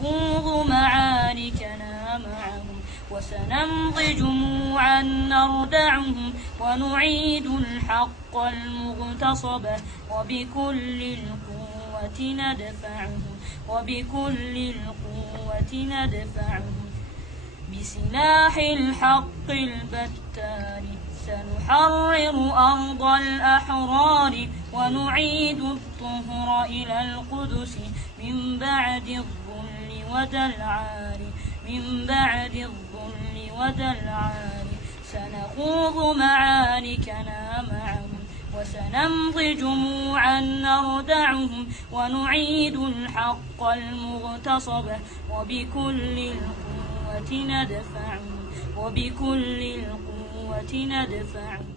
سنخوض معاركنا معهم وسنمضي جموعا نردعهم ونعيد الحق المغتصب وبكل القوة ندفعهم وبكل القوة ندفعهم بسلاح الحق البتار سنحرر أرض الأحرار ونعيد الطهر إلى القدس من بعد الظل ودلعار من بعد الظل ودلعار سنخوض معاركنا معهم وسنمضي جموعا نردعهم ونعيد الحق المغتصب وبكل القوة ندفعهم وبكل القوة ندفعهم